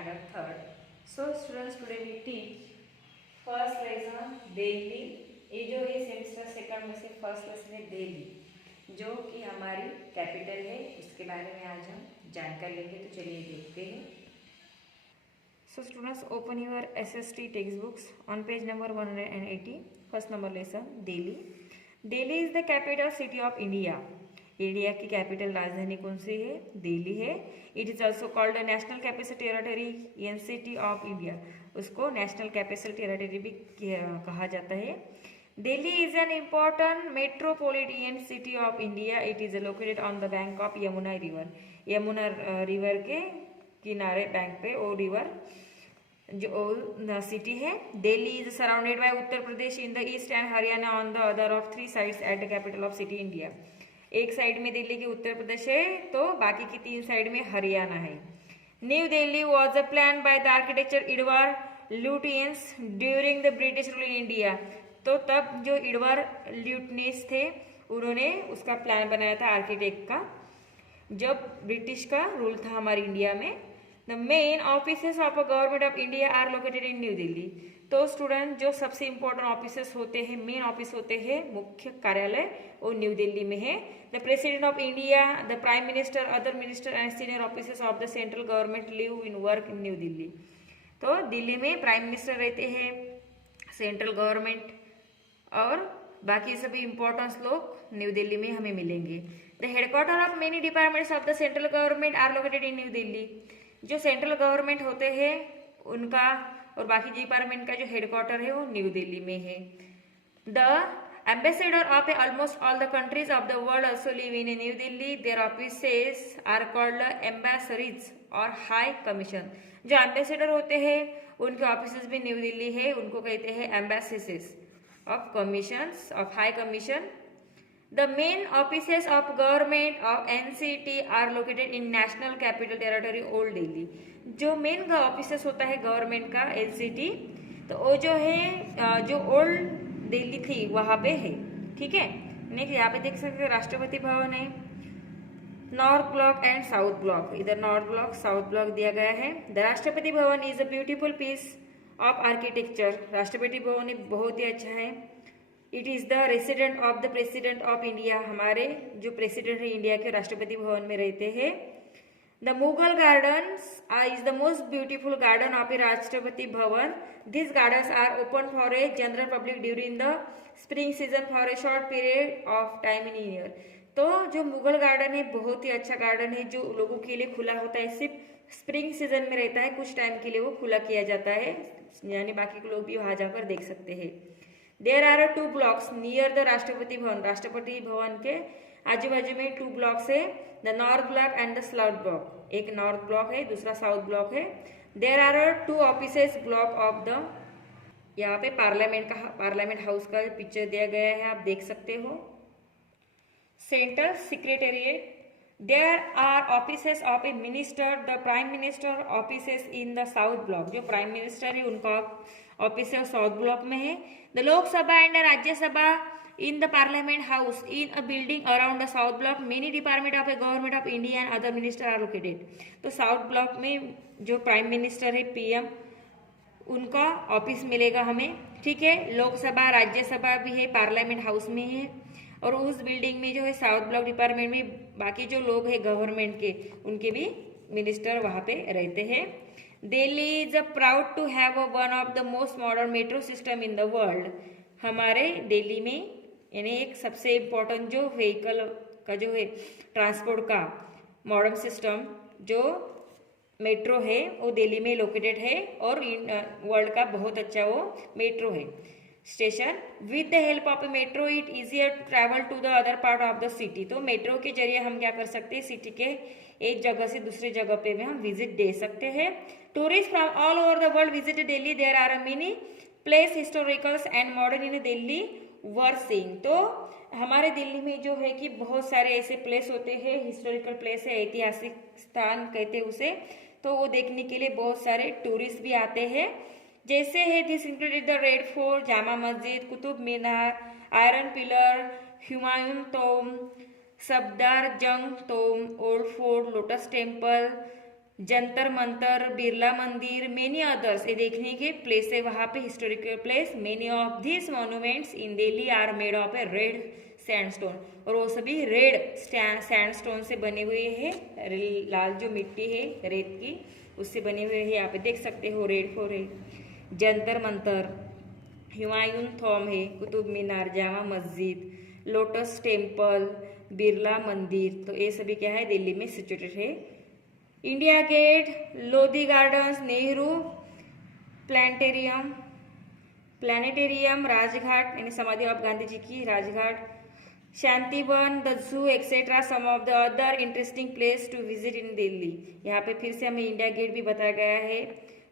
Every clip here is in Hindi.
standard 3rd. So students, today we teach first lesson Delhi. ये जो है सेमेस्टर सेकंड में से फर्स्ट लेसन है दिल्ली, जो कि हमारी कैपिटल है. उसके बारे में आज हम जानकारी लेंगे. तो चलिए देखते हैं. So students, open your SST textbooks on page number 180. First number lesson Delhi. Delhi is the capital city of India. India की कैपिटल राजधानी कौन सी है? दिल्ली है. It is also called national capital territory NCT of India. उसको नेशनल कैपिटल टेरिटरी भी कहा जाता है. Delhi is an important metropolitan city of India. It is located on the bank of Yamuna river. Yamuna river के किनारे बैंक पे वो रिवर जो सिटी है. Delhi is surrounded by Uttar Pradesh in the east and Haryana on the other of 3 sides at the capital of city India. एक साइड में दिल्ली के उत्तर प्रदेश है तो बाकी की 3 साइड में हरियाणा है. New Delhi was a plan by the architecture Edward Lutyens during the British rule in India. तो तब जो एडवर्ड ल्यूटियंस थे उन्होंने उसका प्लान बनाया था आर्किटेक्ट का, जब ब्रिटिश का रूल था हमारे इंडिया में. The main offices of a government of India are located in New Delhi. तो स्टूडेंट, जो सबसे इंपॉर्टेंट ऑफिसेस होते हैं, मेन ऑफिस होते हैं, मुख्य कार्यालय, वो न्यू दिल्ली में है. The president of India, the prime minister, other minister and senior officers of the central government live in work in New Delhi. तो दिल्ली में प्राइम मिनिस्टर रहते हैं, सेंट्रल गवर्नमेंट और बाकी सभी इंपॉर्टेंट लोग न्यू दिल्ली में हमें मिलेंगे. The headquarter of many departments of the central government are located in New Delhi. जो सेंट्रल गवर्नमेंट होते हैं उनका और बाकी डिपार्टमेंट का जो हेडक्वार्टर है वो न्यू दिल्ली में है. The ambassador of almost all the countries of the world also live in New Delhi. Their offices are called embassies और हाई कमीशन. जो एम्बेसडर होते हैं उनके ऑफिसेस भी न्यू दिल्ली है, उनको कहते हैं embassies of commissions of high commission. The main offices of government of NCT are located in National Capital Territory Old Delhi. जो मेन ऑफिसेस होता है गवर्नमेंट का NCT, तो वो जो है जो ओल्ड दिल्ली थी वहाँ पे है. ठीक है. नेक्स्ट यहाँ पे देख सकते हैं राष्ट्रपति भवन है, north block and south block. इधर नॉर्थ ब्लॉक साउथ ब्लॉक दिया गया है. The Rashtrapati Bhavan is a beautiful piece of architecture. Rashtrapati Bhavan बहुत ही अच्छा है. It is the resident of the president of India. हमारे जो प्रेसिडेंट है इंडिया के राष्ट्रपति भवन में रहते हैं. The Mughal gardens is the most beautiful garden of a Rashtrapati Bhavan. This gardens are open for a general public during the spring season for a short period of time in year. तो जो मुगल गार्डन है बहुत ही अच्छा गार्डन है, जो लोगों के लिए खुला होता है. सिर्फ स्प्रिंग सीजन में रहता है, कुछ टाइम के लिए वो खुला किया जाता है, यानी बाकी के लोग भी वहां जाकर देख सकते हैं. There are 2 blocks near the Rashtrapati Bhavan. Rashtrapati Bhavan के आजू बाजू में 2 ब्लॉक्स है, the north block and the south block. एक नॉर्थ ब्लॉक है, दूसरा साउथ ब्लॉक है. There are 2 offices block of the. यहाँ पे पार्लियामेंट हाउस का पिक्चर दिया गया है, आप देख सकते हो. Central secretariat. There are offices of a minister, the prime minister offices in the south block. जो प्राइम मिनिस्टर है उनका ऑफिस है साउथ ब्लॉक में है. The Lok Sabha and Rajya Sabha in the parliament house in a building around the south block. Many department of a government of India and other minister are located. तो साउथ ब्लॉक में जो प्राइम मिनिस्टर है पीएम, उनका ऑफिस मिलेगा हमें. ठीक है. लोकसभा राज्यसभा भी है, पार्लियामेंट हाउस में है, और उस बिल्डिंग में जो है साउथ ब्लॉक डिपार्टमेंट में बाकी जो लोग हैं गवर्नमेंट के, उनके भी मिनिस्टर वहाँ पे रहते हैं. Delhi is proud to have one of the most modern metro system in the world. हमारे दिल्ली में यानी एक सबसे इम्पोर्टेंट जो व्हीकल का जो है ट्रांसपोर्ट का मॉडर्न सिस्टम जो मेट्रो है वो दिल्ली में लोकेटेड है, और वर्ल्ड का बहुत अच्छा वो मेट्रो है station. With the help of a metro it easier to travel to the other part of the city. तो मेट्रो के जरिए हम क्या कर सकते हैं, सिटी के एक जगह से दूसरी जगह पे भी हम विजिट दे सकते हैं. Tourist from all over the world visit Delhi. There are a many place historicals and modern in Delhi worth seeing. तो हमारे दिल्ली में जो है कि बहुत सारे ऐसे प्लेस होते हैं, हिस्टोरिकल प्लेस है, ऐतिहासिक स्थान कहते हैं उसे, तो वो देखने के लिए बहुत सारे टूरिस्ट भी आते हैं. जैसे है this included the Red Fort, Jama Masjid, Qutub Minar, Iron Pillar, Humayun Tomb, Safdar Jung Tomb, Old Fort, Lotus Temple, Jantar Mantar, Birla Mandir, many others, ये देखने के प्लेस है वहाँ पे, historical place. Many of this monuments in Delhi are made of a red sandstone, और वो सभी रेड सैंडस्टोन से बने हुए हैं, लाल जो मिट्टी है रेत की उससे बने हुए हैं, यहाँ पे देख सकते हो रेड फोर है। जंतर मंतर, हुमायूं थॉम है, कुतुब मीनार, जामा मस्जिद, लोटस टेम्पल, बिरला मंदिर, तो ये सभी क्या है दिल्ली में सिचुएटेड है। India gate, Lodhi gardens, Nehru planetarium, Rajghat यानी समाधि ऑफ गांधी जी की Rajghat, Shantivan, the zoo etcetera, some of the other interesting place to visit in Delhi. यहाँ पे फिर से हमें इंडिया गेट भी बताया गया है,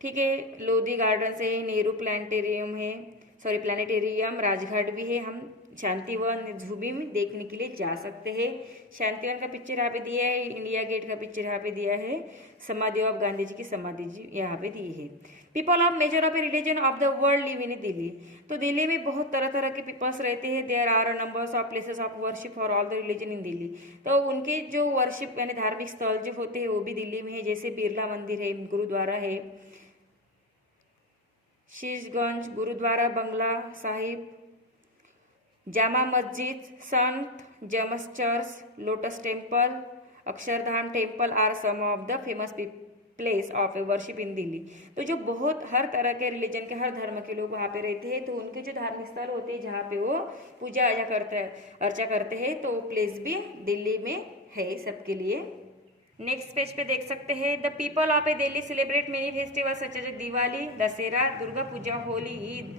ठीक है, लोधी गार्डन्स है, नेहरू प्लानिटेरियम है, प्लानिटेरियम, राजघाट भी है, हम शांतिवन जू भी देखने के लिए जा सकते हैं। शांतिवन का पिक्चर यहाँ पे दिया है, इंडिया गेट का पिक्चर यहाँ पे दिया है, समाधि ऑफ गांधी जी की समाधि जी यहाँ पे दी है। People of measure of A religion of the world live in Delhi, तो दिल्ली में बहुत तरह तरह के पीपल्स रहते हैं। There are numbers of places of worship for all the religion in Delhi, तो उनके जो वर्शिप यानी धार्मिक स्थल जो होते हैं वो भी दिल्ली में है, जैसे बिरला मंदिर है, गुरुद्वारा है, Sheeshganj gurdwara, Bangla Sahib, Jama Masjid, saint James church, lotus temple, Akshardham temple are some of the famous place of a worship in Delhi. तो जो बहुत हर तरह के रिलीजन के, हर धर्म के लोग वहाँ पे रहते हैं, तो उनके जो धार्मिक स्थल होते हैं जहाँ पे वो पूजा अर्चा करते हैं, तो प्लेस भी दिल्ली में है सबके लिए। नेक्स्ट पेज पे देख सकते हैं, the people of a Delhi celebrate many festival such as Diwali, Dussehra, Durga Puja, Holi, Eid,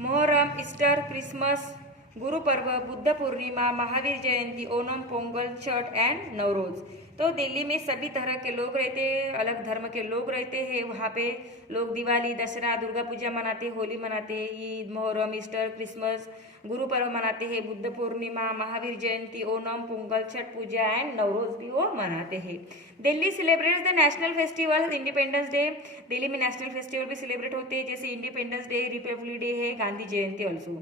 Muharram, Easter, Christmas, Guru Parv, Buddha Purnima, Mahavir Jayanti, Onam, Pongal, Chhath and Navroz. तो दिल्ली में सभी तरह के लोग रहते हैं, अलग धर्म के लोग रहते हैं। वहाँ पे लोग दिवाली, दशहरा, दुर्गा पूजा मनाते हैं, होली मनाते हैं, ईद, मोहर्रम, ईस्टर, क्रिसमस, गुरु पर्व मनाते हैं, बुद्ध पूर्णिमा, महावीर जयंती, ओणम, पोंगल, छठ पूजा एंड नवरोज भी वो मनाते हैं। Delhi celebrates the national festival, independence day, Delhi में नेशनल फेस्टिवल भी सेलिब्रेट होते हैं, जैसे इंडिपेंडेंस डे, रिपब्लिक डे है, Gandhi Jayanti also.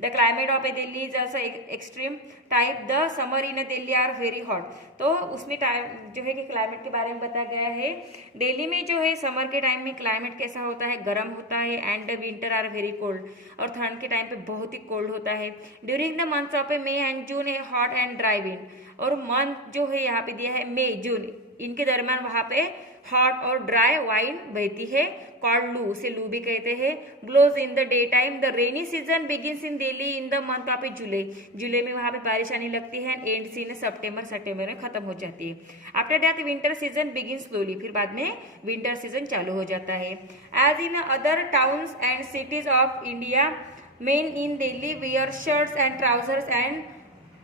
The climate of a Delhi is also extreme type, the summer in a Delhi are very hot, तो उसमें टाइम जो है कि क्लाइमेट के बारे में बताया गया है। दिल्ली में जो है समर के टाइम में क्लाइमेट कैसा होता है, गर्म होता है, and winter are very cold, और ठंड के टाइम पे बहुत ही कोल्ड होता है। During the months of A may and June A hot and dry wind, और मंथ जो है यहाँ पे दिया है मई जून, इनके दरमियान वहाँ पे हॉट और ड्राई वाइन बहती है, कॉल्ड लू, उसे लू भी कहते हैं। Blows in the day time, the rainy season begins in Delhi in the month of July, जुलाई में वहाँ पे बारिश आने लगती है, एंड इन सितंबर में खत्म हो जाती है। After that winter season begin slowly, फिर बाद में विंटर सीजन चालू हो जाता है। As in other towns and cities of India, men in Delhi wear shirts and trousers and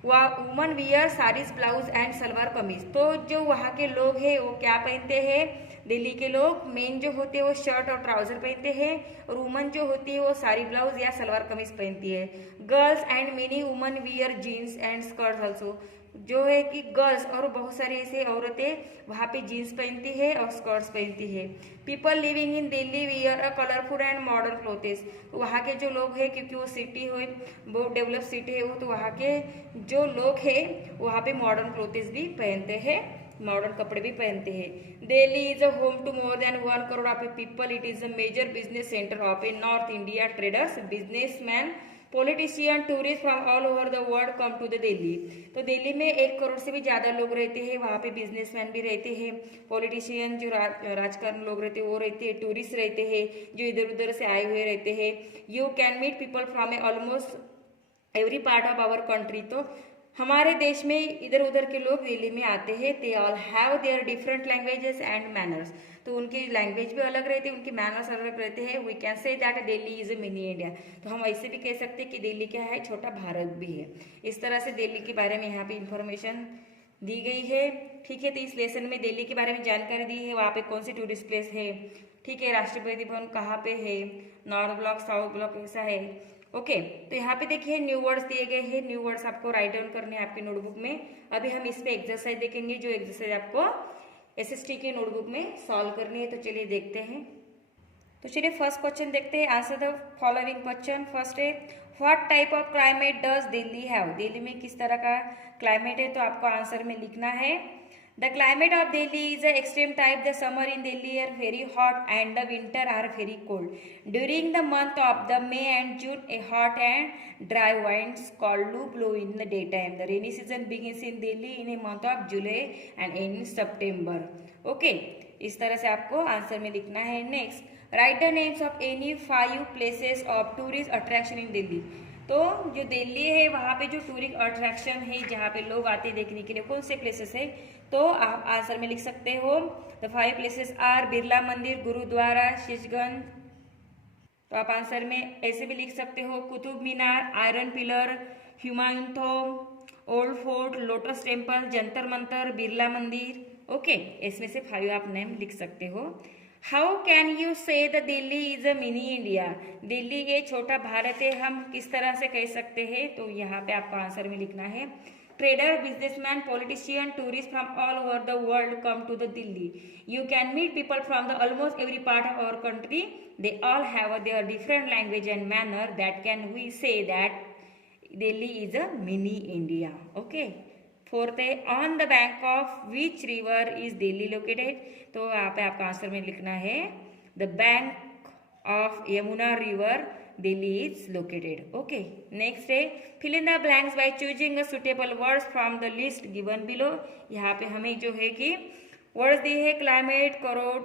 women wear saris, blouse and salwar kameez. तो जो वहाँ के लोग हैं वो क्या पहनते हैं, दिल्ली के लोग मेन जो होते हैं वो शर्ट और ट्राउजर पहनते हैं, और वुमन जो होती है वो साड़ी ब्लाउज या सलवार कमीज पहनती है। Girls and many women wear jeans and skirt also, जो है कि गर्ल्स और बहुत सारी ऐसे औरतें वहाँ पे जीन्स पहनती है और स्कर्ट्स पहनती है। People living in Delhi wear a colourful and modern clothes, वहाँ के जो लोग हैं, क्योंकि वो सिटी हो, बहुत डेवलप सिटी है वो, तो वहाँ के जो लोग हैं वहाँ पे मॉडर्न क्लोथेस भी पहनते हैं, मॉडर्न कपड़े भी पहनते हैं। Delhi is a home to more than 1 crore of a people, it is a major business centre of a north India, traders, businessman, politician, tourist from all over the world come to the Delhi. तो दिल्ली में 1 करोड़ से भी ज़्यादा लोग रहते हैं, वहाँ पे बिजनेसमैन भी रहते हैं, पॉलिटिशियन जो राजकारण लोग रहते हैं वो रहते हैं, टूरिस्ट रहते हैं जो इधर उधर से आए हुए रहते हैं। You can meet people from a almost every part of our country, तो हमारे देश में इधर उधर के लोग दिल्ली में आते हैं। They all have their different languages and manners, तो उनकी लैंग्वेज भी अलग रहती है, उनके मैनर्स अलग रहते हैं। We can say that Delhi is a mini India, तो हम ऐसे भी कह सकते हैं कि दिल्ली क्या है, छोटा भारत भी है। इस तरह से दिल्ली के बारे में यहाँ पे इंफॉर्मेशन दी गई है, ठीक है। तो इस लेसन में दिल्ली के बारे में जानकारी दी है, वहाँ पे कौन सी टूरिस्ट प्लेस है, ठीक है, राष्ट्रपति भवन कहाँ पे है, नॉर्थ ब्लॉक साउथ ब्लॉक कैसा है, ओके। तो यहाँ पे देखिए न्यू वर्ड्स दिए गए हैं, न्यू वर्ड्स आपको राइट डाउन करने हैं आपके नोटबुक में। अभी हम इस पे एक्सरसाइज देखेंगे, जो एक्सरसाइज आपको एसएसटी के नोटबुक में सॉल्व करनी है। तो चलिए देखते हैं। तो चलिए फर्स्ट क्वेश्चन देखते हैं, answer the following question. First है, what type of climate does Delhi have, Delhi में किस तरह का क्लाइमेट है, तो आपको आंसर में लिखना है। The climate of Delhi is an extreme type. The summer in Delhi are very hot and the winter are very cold. During the month of the May and June, a hot and dry winds called Lu blow in the daytime. The rainy season begins in Delhi in a month of July and ends in September. Okay, इस तरह से आपको आंसर में लिखना है. Next, right the names of any 5 places of tourist attraction in Delhi. तो जो दिल्ली है वहाँ पे जो टूरिस्ट अट्रैक्शन है जहाँ पे लोग आते हैं देखने के लिए, कौन से प्लेसेस है, तो आप आंसर में लिख सकते हो. द 5 प्लेसेस आर बिरला मंदिर, गुरुद्वारा, शीशगंज. तो आप आंसर में ऐसे भी लिख सकते हो Qutub Minar, Iron Pillar, Humayun Tomb, Old Fort, Lotus Temple, Jantar Mantar, Birla Mandir. Okay, इसमें से 5 आप नेम लिख सकते हो. हाउ कैन यू से the Delhi is a mini India. Delhi ये छोटा भारत है, हम किस तरह से कह सकते हैं, तो यहाँ पे आपको आंसर में लिखना है. Trader, businessman, politician, tourist from all over the world come to the Delhi. You can meet people from the almost every part of our country. They all have their different language and manner. That can we say that Delhi is a mini India. Okay. Fourth है, on the bank of which river is Delhi located. तो यहाँ पे आपका आंसर में लिखना है the bank of Yamuna river Delhi is located. Okay, next है, fill in the blanks by choosing a suitable words from the list given below. यहाँ पे हमें जो है कि वर्ड्स दिए है climate, crore,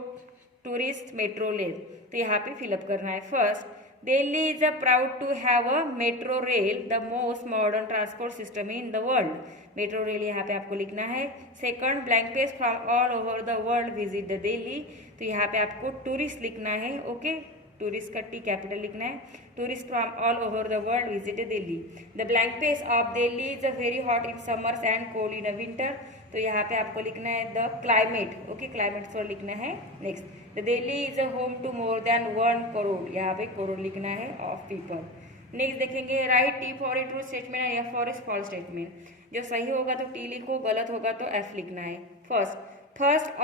tourist, metro rail. तो यहाँ पे फिलअप करना है. First, Delhi is proud to have a metro rail, the most modern transport system in the world. Metro rail यहाँ पे आपको लिखना है. Second, blank page from all over the world visit the Delhi. तो यहाँ पे आपको टूरिस्ट लिखना है. ओके, टूरिस्ट का टी कैपिटल लिखना है. Tourist from all over the world visit Delhi. The blank page of Delhi is very hot in summers and cold in winter. तो यहाँ पे आपको लिखना है the climate. Okay, climate for लिखना है. Next, the Delhi is home to more than 1 crore. यहाँ पे करोड़ लिखना है ऑफ पीपल. नेक्स्ट देखेंगे, right T for a true statement and F for a false statement. जो सही होगा तो टी लिखो, गलत होगा तो एफ लिखना है. First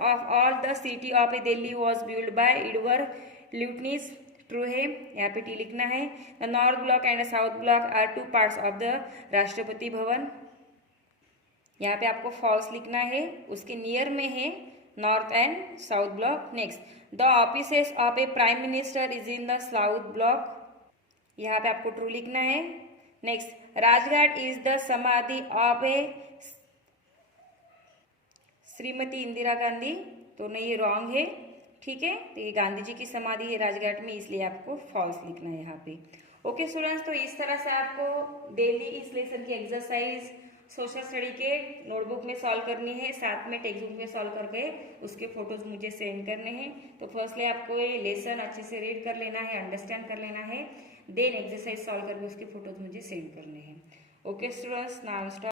of all the city of a Delhi was build by Edward Lutyens. True है, यहाँ पे टी लिखना है. The north block and south block are 2 parts of the Rashtrapati Bhavan. यहाँ पे आपको फॉल्स लिखना है, उसके नियर में है north and south block. Next, the offices of A prime minister is in the south block. यहाँ पे आपको ट्रू लिखना है. नेक्स्ट, राजघाट इज द समाधि ऑफ ए श्रीमती इंदिरा गांधी. तो नहीं, ये रॉन्ग है. ठीक है, तो ये गांधी जी की समाधि है राजघाट में, इसलिए आपको फॉल्स लिखना है यहाँ पे. ओके स्टूडेंट्स, तो इस तरह से आपको डेली इस लेसन की एक्सरसाइज सोशल स्टडी के नोटबुक में सॉल्व करनी है, साथ में टेक्स्ट बुक में सॉल्व करके उसके फोटोज मुझे सेंड करने हैं. तो फर्स्टली आपको ये लेसन अच्छे से रीड कर लेना है, अंडरस्टैंड कर लेना है, देन एक्सरसाइज सॉल्व करके उसके फोटोज मुझे सेंड करने हैं. Okay students, now stop.